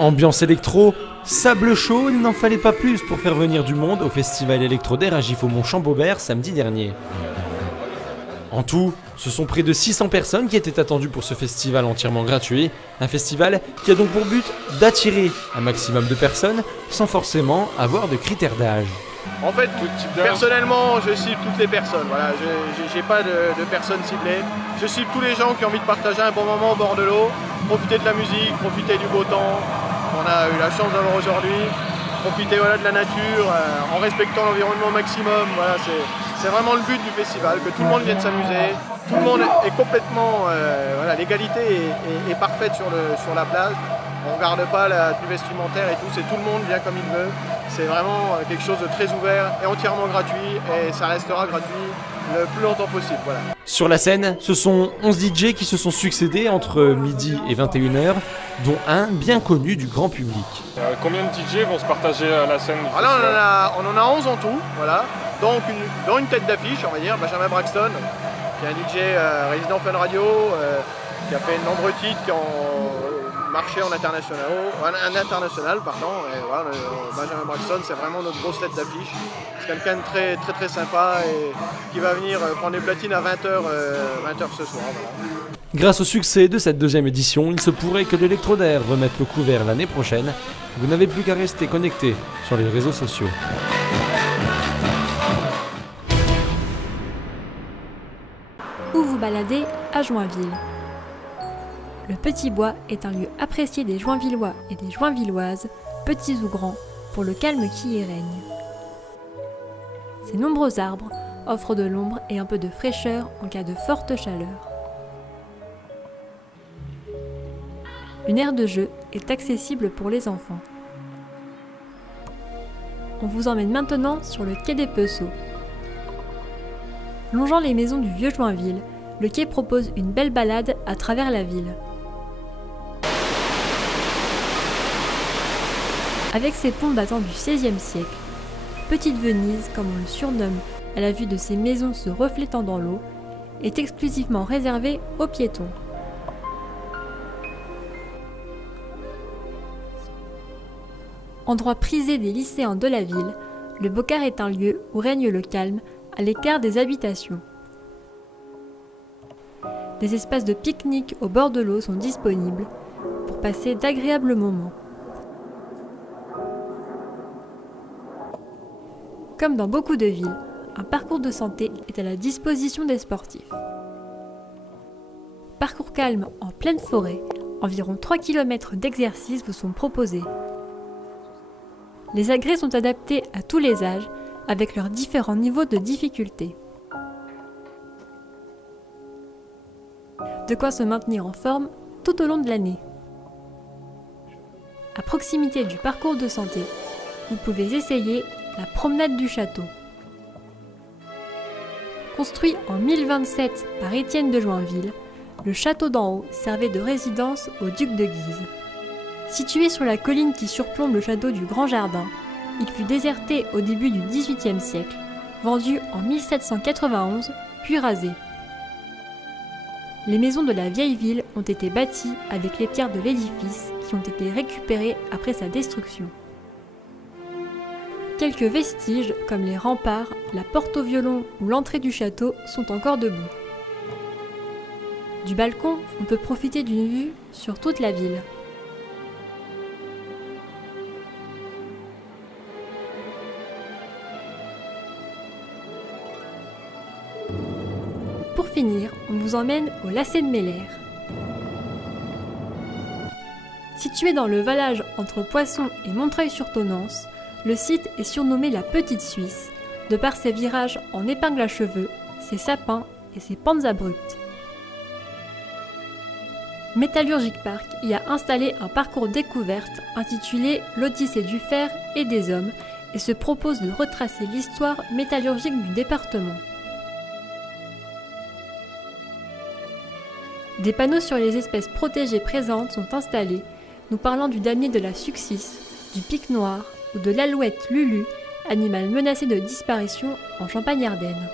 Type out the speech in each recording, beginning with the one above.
Ambiance électro, sable chaud, il n'en fallait pas plus pour faire venir du monde au festival électro d'Air à Giffaumont-Chambaubert samedi dernier. En tout, ce sont près de 600 personnes qui étaient attendues pour ce festival entièrement gratuit. Un festival qui a donc pour but d'attirer un maximum de personnes sans forcément avoir de critères d'âge. En fait, personnellement, je cible toutes les personnes. Voilà, j'ai pas de personnes ciblées. Je cible tous les gens qui ont envie de partager un bon moment au bord de l'eau, profiter de la musique, profiter du beau temps qu'on a eu la chance d'avoir aujourd'hui, profiter de la nature en respectant l'environnement au maximum. Voilà, c'est vraiment le but du festival, que tout le monde vienne s'amuser. Tout le monde est complètement... l'égalité est parfaite sur la plage. On ne regarde pas la tenue vestimentaire et tout, tout le monde vient comme il veut. C'est vraiment quelque chose de très ouvert et entièrement gratuit et ça restera gratuit le plus longtemps possible. Voilà. Sur la scène, ce sont 11 DJ qui se sont succédés entre midi et 21h, dont un bien connu du grand public. Combien de DJ vont se partager la scène du festival ? On en a 11 en tout, voilà. Donc une tête d'affiche, on va dire, Benjamin Braxton, qui est un DJ résident Fun Radio, qui a fait de nombreux titres qui ont marché en international. Et voilà, Benjamin Braxton, c'est vraiment notre grosse tête d'affiche. C'est quelqu'un de très très très sympa et qui va venir prendre des platines à 20h ce soir. Voilà. Grâce au succès de cette deuxième édition, il se pourrait que l'Electro d'Air remette le couvert l'année prochaine. Vous n'avez plus qu'à rester connecté sur les réseaux sociaux. Où vous baladez à Joinville. Le Petit Bois est un lieu apprécié des Joinvillois et des Joinvilloises, petits ou grands, pour le calme qui y règne. Ses nombreux arbres offrent de l'ombre et un peu de fraîcheur en cas de forte chaleur. Une aire de jeu est accessible pour les enfants. On vous emmène maintenant sur le quai des Peusseaux. Longeant les maisons du vieux Joinville, le quai propose une belle balade à travers la ville. Avec ses ponts datant du XVIe siècle, Petite Venise, comme on le surnomme à la vue de ses maisons se reflétant dans l'eau, est exclusivement réservée aux piétons. Endroit prisé des lycéens de la ville, le Bocard est un lieu où règne le calme, à l'écart des habitations. Des espaces de pique-nique au bord de l'eau sont disponibles pour passer d'agréables moments. Comme dans beaucoup de villes, un parcours de santé est à la disposition des sportifs. Parcours calme en pleine forêt, environ 3 km d'exercices vous sont proposés. Les agrès sont adaptés à tous les âges, avec leurs différents niveaux de difficulté. De quoi se maintenir en forme tout au long de l'année. À proximité du parcours de santé, vous pouvez essayer la promenade du château. Construit en 1027 par Étienne de Joinville, le château d'en haut servait de résidence au duc de Guise. Situé sur la colline qui surplombe le château du Grand Jardin, il fut déserté au début du XVIIIe siècle, vendu en 1791, puis rasé. Les maisons de la vieille ville ont été bâties avec les pierres de l'édifice qui ont été récupérées après sa destruction. Quelques vestiges, comme les remparts, la porte au violon ou l'entrée du château, sont encore debout. Du balcon, on peut profiter d'une vue sur toute la ville. Pour finir, on vous emmène au Lacet de Meller. Situé dans le vallage entre Poissons et Montreuil-sur-Tonance, le site est surnommé la Petite Suisse, de par ses virages en épingle à cheveux, ses sapins et ses pentes abruptes. Métallurgique Park y a installé un parcours découverte intitulé l'Odyssée du fer et des hommes et se propose de retracer l'histoire métallurgique du département. Des panneaux sur les espèces protégées présentes sont installés, nous parlant du damier de la Suxis, du pic noir ou de l'alouette Lulu, animal menacé de disparition en Champagne-Ardenne.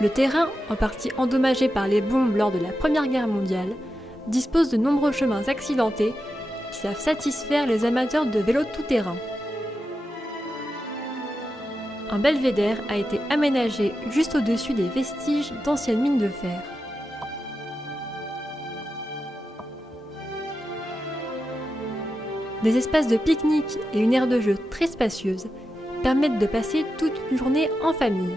Le terrain, en partie endommagé par les bombes lors de la Première Guerre mondiale, dispose de nombreux chemins accidentés qui savent satisfaire les amateurs de vélos tout-terrain. Un belvédère a été aménagé juste au-dessus des vestiges d'anciennes mines de fer. Des espaces de pique-nique et une aire de jeu très spacieuse permettent de passer toute une journée en famille.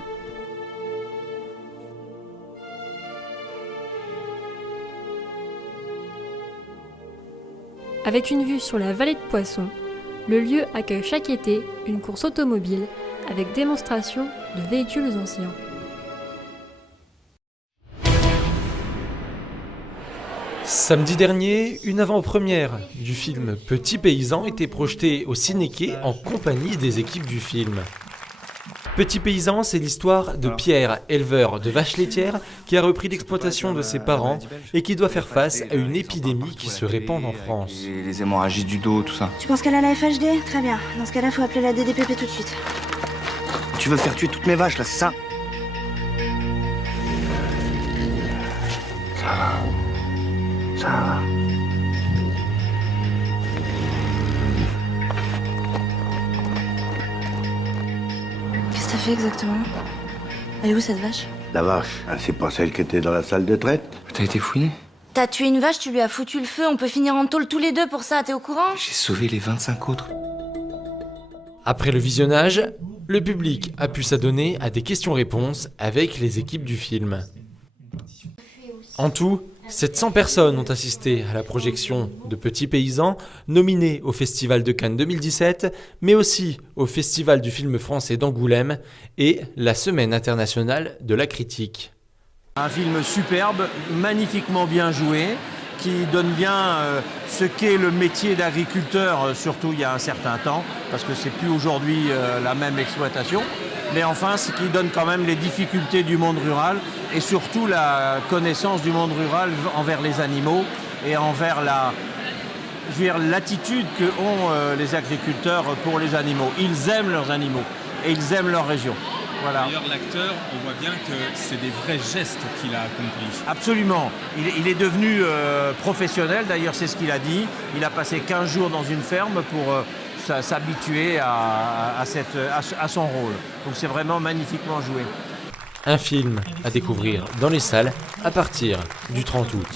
Avec une vue sur la vallée de Poissons, le lieu accueille chaque été une course automobile avec démonstration de véhicules anciens. Samedi dernier, une avant-première du film Petit Paysan était projetée au Ciné-Quai en compagnie des équipes du film. Petit Paysan, c'est l'histoire de Pierre, éleveur de vaches laitières, qui a repris l'exploitation de ses parents et qui doit faire face à une épidémie qui se répand en France. Et les hémorragies du dos, tout ça. Tu penses qu'elle a la FHD? Très bien. Dans ce cas-là, faut appeler la DDPP tout de suite. Tu veux faire tuer toutes mes vaches, là, c'est ça? Ça va. Ça va. Qu'est-ce que t'as fait exactement? Elle est où cette vache? La vache, c'est pas celle qui était dans la salle de traite? T'as été fouiné? T'as tué une vache, tu lui as foutu le feu, on peut finir en tôle tous les deux pour ça, t'es au courant? J'ai sauvé les 25 autres. Après le visionnage, le public a pu s'adonner à des questions-réponses avec les équipes du film. En tout, 700 personnes ont assisté à la projection de Petit Paysan, nominé au Festival de Cannes 2017, mais aussi au Festival du film français d'Angoulême et la Semaine internationale de la critique. Un film superbe, magnifiquement bien joué, qui donne bien ce qu'est le métier d'agriculteur, surtout il y a un certain temps, parce que c'est plus aujourd'hui la même exploitation. Mais enfin, ce qui donne quand même les difficultés du monde rural et surtout la connaissance du monde rural envers les animaux et envers l'attitude que ont les agriculteurs pour les animaux. Ils aiment leurs animaux et ils aiment leur région. Voilà. D'ailleurs, l'acteur, on voit bien que c'est des vrais gestes qu'il a accomplis. Absolument. Il est devenu professionnel, d'ailleurs c'est ce qu'il a dit. Il a passé 15 jours dans une ferme pour s'habituer à son rôle. Donc c'est vraiment magnifiquement joué. Un film à découvrir dans les salles à partir du 30 août.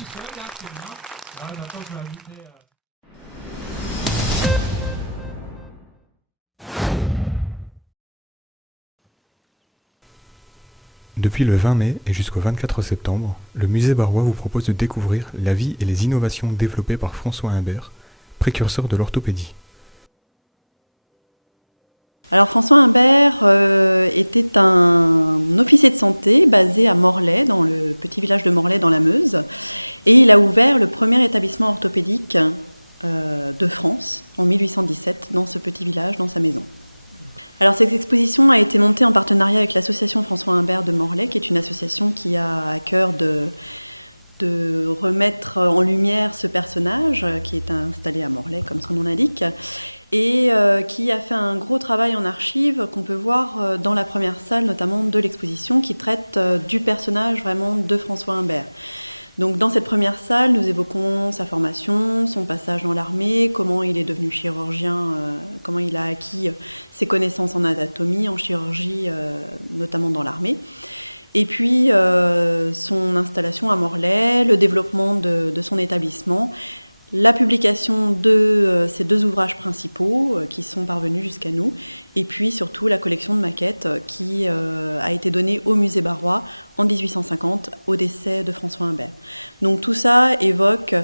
Depuis le 20 mai et jusqu'au 24 septembre, le musée Barrois vous propose de découvrir la vie et les innovations développées par François Imbert, précurseur de l'orthopédie. Alors François Imbert était un officier de santé basé à Morlaix, dans le petit village de Morlaix dans la Meuse, et il a ouvert le premier établissement orthopédique de France en 1817 dans ce petit village, dans sa maison. Alors cette exposition a été montée en partenariat avec l'association François Imbert de Morlaix, qui est une association qui a à cœur de remettre en lumière ce personnage qui est installé à Morlaix, comme son nom l'indique, et qui a fait un gros travail en archives qu'on peut voir dans la première salle, notamment de l'exposition, qui traite du personnage vraiment de François Imbert. Donc dans cette première salle, nous évoquons sa formation, son passage dans l'armée, comment il est devenu chirurgien, comment il a acquis ses connaissances en anatomie, en chirurgie, notamment dans l'armée. Et puis son installation à Morlaix, le développement de son établissement, la publication de ces deux ouvrages principaux qui sont parvenus jusqu'à nous, et puis surtout la collection de maquettes qui a été donnée au musée Barrois en 1850 au décès de François Imbert. Donc tout ça évoque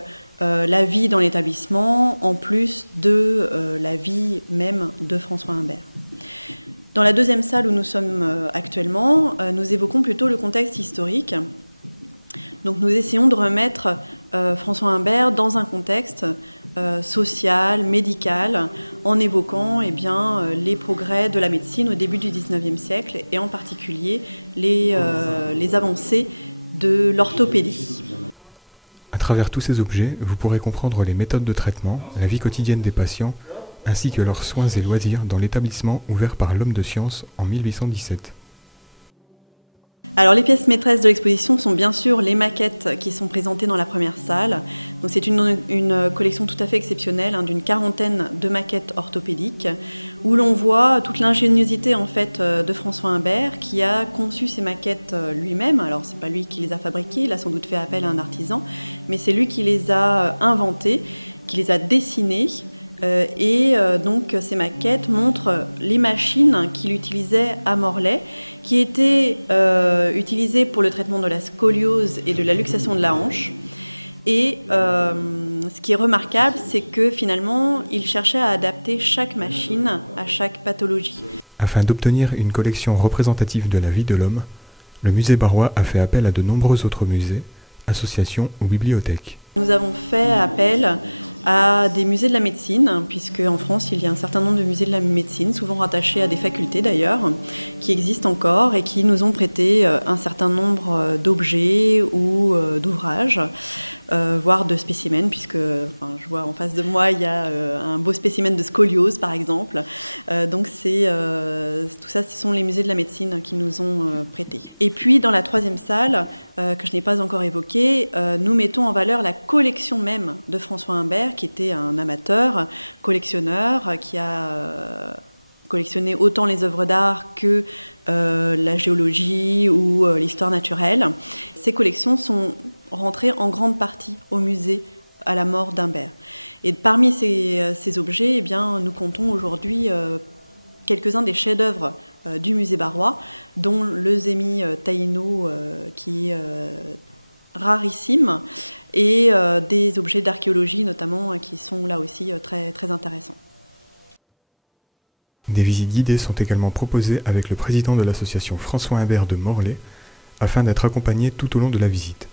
la vie dans l'établissement en plus de la vie même de François Imbert. Dans la deuxième salle où nous sommes actuellement, nous évoquons plutôt le contexte historique. Donc nous essayons de remettre François Imbert dans un contexte social, médical, en évoquant les progrès de la médecine au début du XIXe siècle et en particulier les avancées de l'orthopédie. À travers tous ces objets, vous pourrez comprendre les méthodes de traitement, la vie quotidienne des patients, ainsi que leurs soins et loisirs dans l'établissement ouvert par l'homme de science en 1817. Alors les pièces maîtresses de l'exposition sont bien sûr les maquettes qui sont présentées dans la première salle. Donc c'est une collection tout à fait exceptionnelle, d'une 40aine de maquettes orthopédiques où l'on voit toute l'ingéniosité en fait de François Humbert qui a conçu ces maquettes lui-même. Alors c'est pas lui qui les a fabriquées, il a sans doute fait appel à un artisan, mais c'est lui qui les a inventées, qui les a dessinées. Donc ces maquettes montrent les machines qu'il utilisait à Morlaix, qui étaient utilisées pour le traitement de la scoliose et de la luxation de la hanche. Et ce qui est remarquable, c'est que finalement, il cherchait à adapter chaque machine à chaque pathologie. Afin d'obtenir une collection représentative de la vie de l'homme, le musée Barrois a fait appel à de nombreux autres musées, associations ou bibliothèques. Nous avons fait appel à des musées de la médecine, puisque en France, il y a un certain nombre de musées de la médecine, souvent rattachés à des facultés d'ailleurs, qui existent encore et qui nous ont prêté un certain nombre d'objets ou d'ouvrages, voire de spécimens, puisque je vois en face de moi, il y a un beau spécimen de scoliose, par exemple. Donc tout ça, ce sont les musées de la médecine qui nous ont prêté. Et puis, dans la troisième salle, que je n'ai pas encore évoquée, nous mettons en valeur la collection même de François Humbert, qui était un amateur, collectionneur, qui a collectionné autant les œuvres d'art que la géologie ou l'histoire naturelle. Ces collections sont rentrées en grande partie au musée à la mort d'Humbert. Et parmi ces objets, eh bien, nous comptons aujourd'hui quelques-uns des chefs-d'œuvre du musée Barrois, dont le Zémi Taïno, qui est rarissime, et des objets d'archéologie notamment qui sont là aussi très, très intéressants. Des visites guidées sont également proposées avec le président de l'association François Humbert de Morlaix afin d'être accompagné tout au long de la visite.